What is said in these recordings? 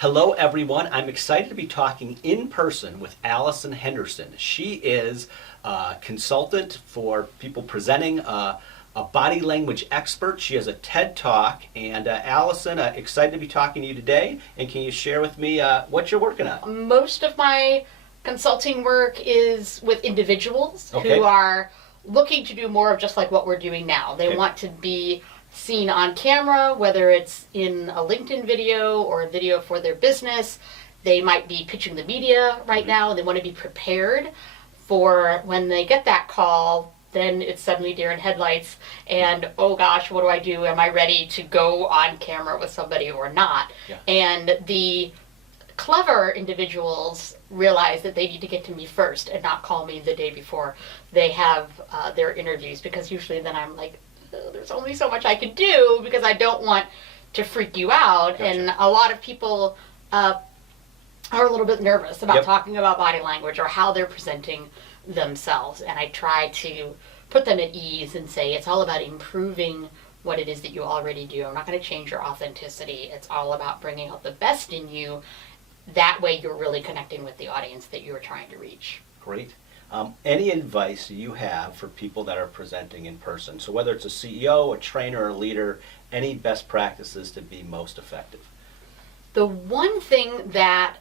Hello everyone, I'm excited to be talking in person with Alison Henderson. She is a consultant for people presenting, a body language expert. She has a TED Talk, and Alison, excited to be talking to you today, and can you share with me what you're working on? Most of my consulting work is with individuals Okay. who are looking to do more of just like what we're doing now. They Okay. want to be seen on camera, whether it's in a LinkedIn video or a video for their business. They might be pitching the media right now, and they want to be prepared for when they get that call. Then it's suddenly deer in headlights, and oh gosh, what do I do? Am I ready to go on camera with somebody or not? Yeah. And the clever individuals realize that they need to get to me first and not call me the day before they have their interviews, because usually then I'm like, oh, there's only so much I can do because I don't want to freak you out. Gotcha. And a lot of people are a little bit nervous about Yep. talking about body language or how they're presenting themselves. And I try to put them at ease and say it's all about improving what it is that you already do. I'm not going to change your authenticity. It's all about bringing out the best in you. That way you're really connecting with the audience that you're trying to reach. Great. Any advice you have for people that are presenting in person? So whether it's a CEO, a trainer, or a leader, any best practices to be most effective? The one thing that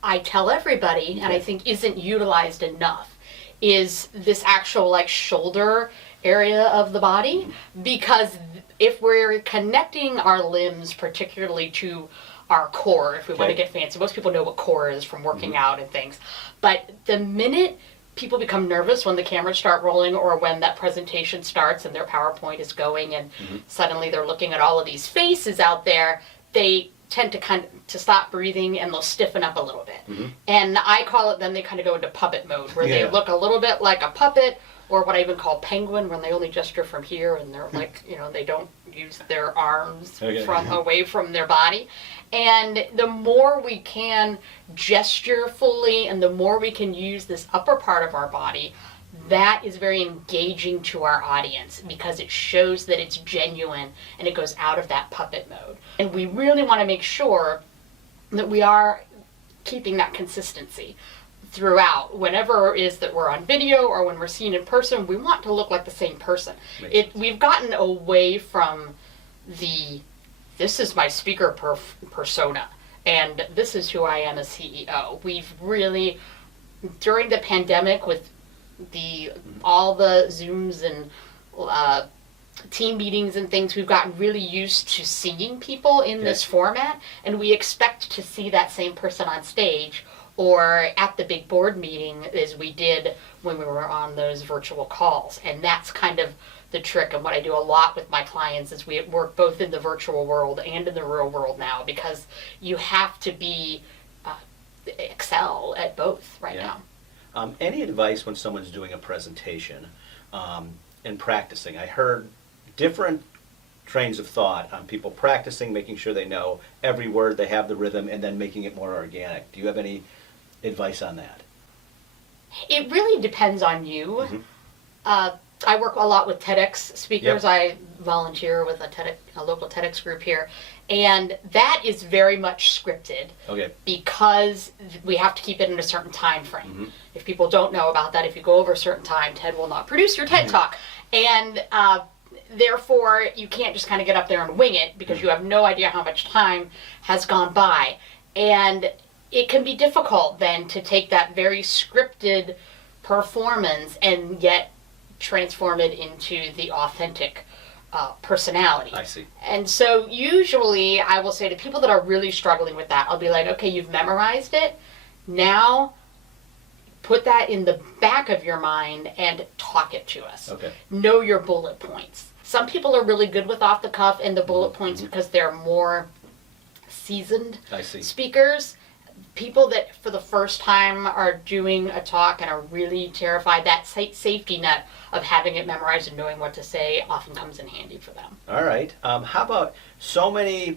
I tell everybody, and I think isn't utilized enough, is this actual like shoulder area of the body. Because if we're connecting our limbs particularly to our core, if we want to Okay. get fancy, most people know what core is from working out and things, but the minute people become nervous when the cameras start rolling or when that presentation starts and their PowerPoint is going and suddenly they're looking at all of these faces out there, they tend to stop breathing and they'll stiffen up a little bit. And I call it, then they kind of go into puppet mode, where they Yeah. look a little bit like a puppet, or what I even call penguin, when they only gesture from here and they're like, they don't use their arms Okay. from away from their body. And the more we can gesture fully and the more we can use this upper part of our body, that is very engaging to our audience because it shows that it's genuine and it goes out of that puppet mode. And we really want to make sure that we are keeping that consistency throughout. Whenever it is that we're on video or when we're seen in person, we want to look like the same person. We've gotten away from this is my speaker persona and this is who I am as CEO. We've really, during the pandemic with all the Zooms and team meetings and things, we've gotten really used to seeing people in this format, and we expect to see that same person on stage or at the big board meeting as we did when we were on those virtual calls. And that's kind of the trick, and what I do a lot with my clients is we work both in the virtual world and in the real world now, because you have to be excel at both right now. Any advice when someone's doing a presentation and practicing? I heard different trains of thought on people practicing, making sure they know every word, they have the rhythm, and then making it more organic. Do you have any advice on that? It really depends on you. I work a lot with TEDx speakers. Yep. I volunteer with a local TEDx group here, and that is very much scripted. Okay. Because we have to keep it in a certain time frame. If people don't know about that, if you go over a certain time, TED will not produce your TED Talk. And therefore, you can't just kind of get up there and wing it, because you have no idea how much time has gone by. And it can be difficult then to take that very scripted performance and yet transform it into the authentic personality. I see. And so usually I will say to people that are really struggling with that, I'll be like, okay, you've memorized it. Now put that in the back of your mind and talk it to us. Okay. Know your bullet points. Some people are really good with off the cuff and the bullet points because they're more seasoned I see. speakers. People that for the first time are doing a talk and are really terrified, that safety net of having it memorized and knowing what to say often comes in handy for them. All right. How about, so many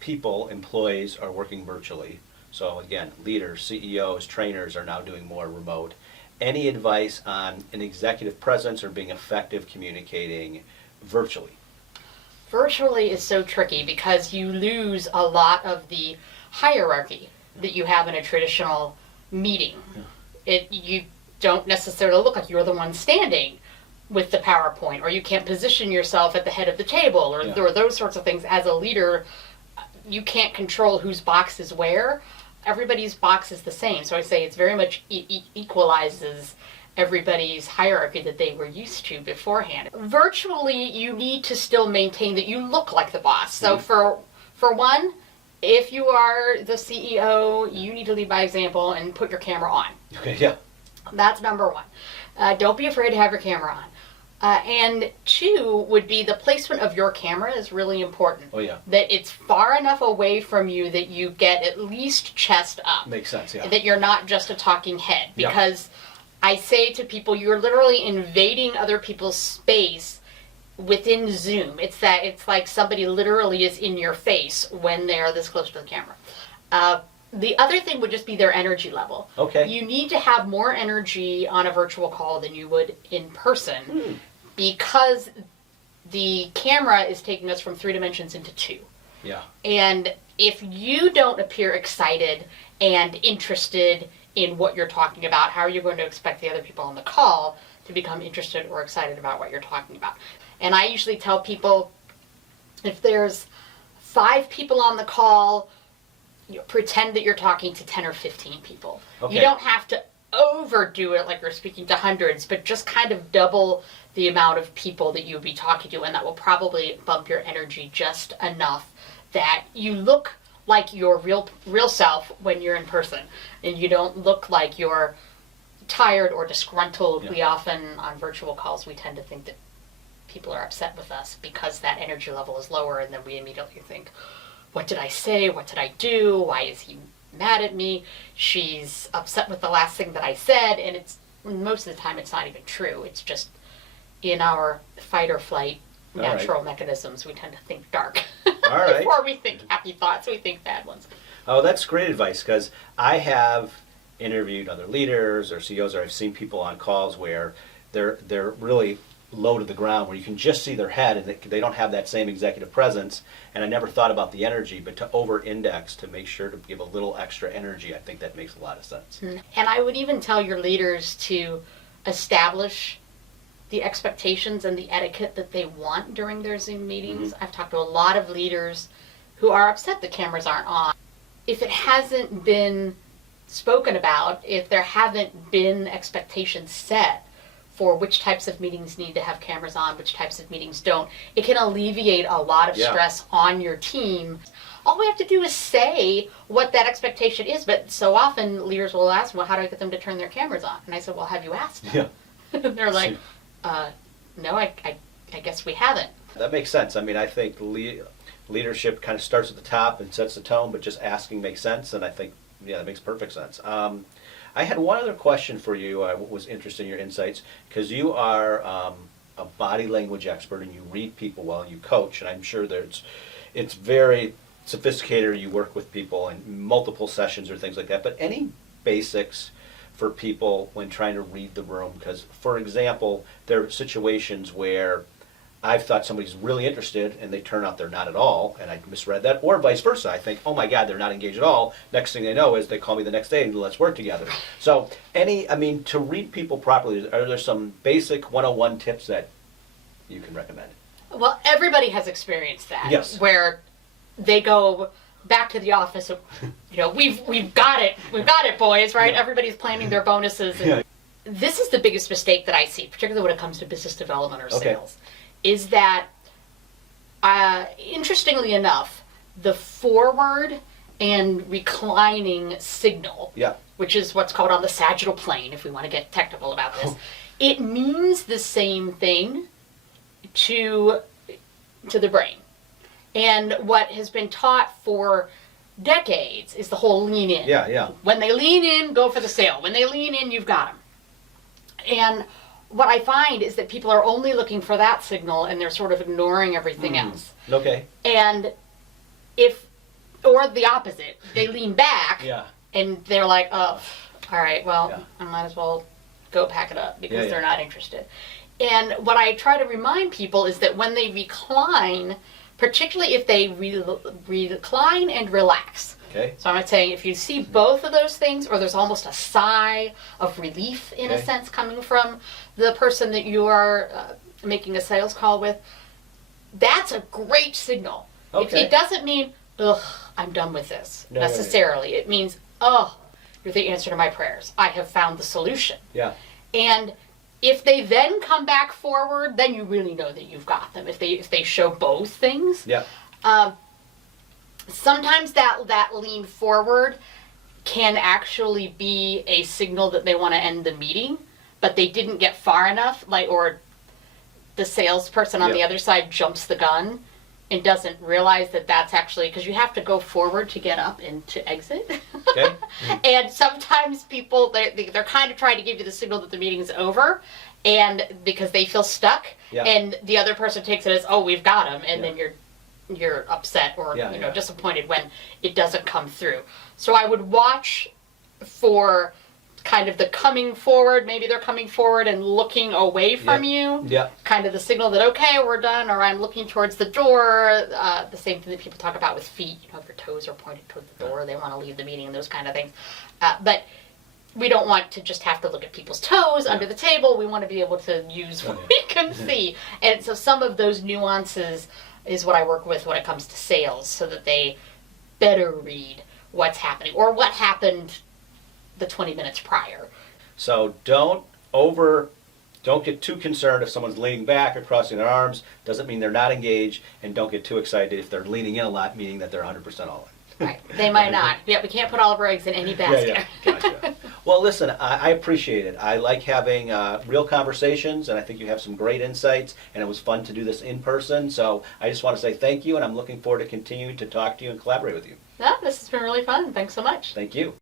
people, employees, are working virtually. So again, leaders, CEOs, trainers are now doing more remote. Any advice on an executive presence or being effective communicating virtually? Virtually is so tricky because you lose a lot of the hierarchy that you have in a traditional meeting. You don't necessarily look like you're the one standing with the PowerPoint, or you can't position yourself at the head of the table, or those sorts of things. As a leader, you can't control whose box is where. Everybody's box is the same. So I say it's very much equalizes everybody's hierarchy that they were used to beforehand. Virtually, you need to still maintain that you look like the boss. So for one, if you are the CEO, you need to lead by example and put your camera on. Okay, yeah. That's number one. Don't be afraid to have your camera on. And two would be the placement of your camera is really important. Oh, yeah. That it's far enough away from you that you get at least chest up. Makes sense, yeah. That you're not just a talking head. Because I say to people, you're literally invading other people's space within Zoom. It's like somebody literally is in your face when they're this close to the camera. The other thing would just be their energy level. Okay. You need to have more energy on a virtual call than you would in person because the camera is taking us from 3 dimensions into 2. Yeah. And if you don't appear excited and interested in what you're talking about, how are you going to expect the other people on the call to become interested or excited about what you're talking about? And I usually tell people, if there's 5 people on the call, pretend that you're talking to 10 or 15 people. Okay. You don't have to overdo it like you're speaking to hundreds, but just kind of double the amount of people that you would be talking to, and that will probably bump your energy just enough that you look like your real self when you're in person, and you don't look like you're tired or disgruntled. We often, on virtual calls, we tend to think that people are upset with us because that energy level is lower, and then we immediately think, what did I say? What did I do? Why is he mad at me? She's upset with the last thing that I said. And it's most of the time it's not even true. It's just in our fight or flight natural mechanisms, we tend to think dark. All right. Before we think happy thoughts, we think bad ones. Oh, that's great advice, because I have interviewed other leaders or CEOs, or I've seen people on calls where they're really low to the ground, where you can just see their head and they don't have that same executive presence. And I never thought about the energy, but to over-index, to make sure to give a little extra energy, I think that makes a lot of sense. And I would even tell your leaders to establish the expectations and the etiquette that they want during their Zoom meetings. I've talked to a lot of leaders who are upset the cameras aren't on. If it hasn't been spoken about, if there haven't been expectations set for which types of meetings need to have cameras on, which types of meetings don't, it can alleviate a lot of stress on your team. All we have to do is say what that expectation is, but so often leaders will ask, well, how do I get them to turn their cameras on? And I said, well, have you asked them? Yeah. And they're like, no, I guess we haven't. That makes sense. I mean, I think leadership kind of starts at the top and sets the tone, but just asking makes sense, and I think, that makes perfect sense. I had one other question for you. I was interested in your insights, because you are a body language expert and you read people well and you coach, and I'm sure it's very sophisticated. You work with people in multiple sessions or things like that, but any basics for people when trying to read the room? Because, for example, there are situations where I've thought somebody's really interested and they turn out they're not at all, and I misread that, or vice versa. I think, oh my God, they're not engaged at all. Next thing they know is they call me the next day and let's work together. So to read people properly, are there some basic 101 tips that you can recommend? Well, everybody has experienced that. Yes. Where they go back to the office, we've got it, boys, right? Yeah. Everybody's planning their bonuses. And this is the biggest mistake that I see, particularly when it comes to business development or sales. Is that, interestingly enough, the forward and reclining signal, which is what's called on the sagittal plane, if we want to get technical about this, it means the same thing to the brain. And what has been taught for decades is the whole lean in. Yeah. When they lean in, go for the sale. When they lean in, you've got them. And what I find is that people are only looking for that signal and they're sort of ignoring everything else. Okay. And or the opposite, they lean back and they're like, oh, all right, well, I might as well go pack it up because they're not interested. And what I try to remind people is that when they recline, particularly if they recline and relax, Okay. So I'm saying if you see both of those things, or there's almost a sigh of relief in a Okay. sense coming from the person that you are making a sales call with, that's a great signal. Okay. It doesn't mean, ugh, I'm done with this No, necessarily. It means, oh, you're the answer to my prayers. I have found the solution. Yeah. And if they then come back forward, then you really know that you've got them. If they show both things. Yeah. Sometimes that lean forward can actually be a signal that they want to end the meeting, but they didn't get far enough, or the salesperson on the other side jumps the gun and doesn't realize that that's actually, because you have to go forward to get up and to exit. Okay. And sometimes people, they're kind of trying to give you the signal that the meeting's over, and because they feel stuck, Yeah. and the other person takes it as, oh, we've got them, and Yeah. then you're upset or Yeah. disappointed when it doesn't come through. So I would watch for kind of the coming forward. Maybe they're coming forward and looking away from you. Yeah. Kind of the signal that, okay, we're done, or I'm looking towards the door. The same thing that people talk about with feet. If your toes are pointed towards the door, they want to leave the meeting and those kind of things. But we don't want to just have to look at people's toes under the table. We want to be able to use what we can see. And so some of those nuances is what I work with when it comes to sales, so that they better read what's happening or what happened the 20 minutes prior. So don't get too concerned if someone's leaning back or crossing their arms. Doesn't mean they're not engaged, and don't get too excited if they're leaning in a lot, meaning that they're 100% all in. Right. They might not. Yeah, we can't put all of our eggs in any basket. Gotcha. Well, listen, I appreciate it. I like having real conversations, and I think you have some great insights, and it was fun to do this in person. So I just want to say thank you, and I'm looking forward to continuing to talk to you and collaborate with you. No, this has been really fun. Thanks so much. Thank you.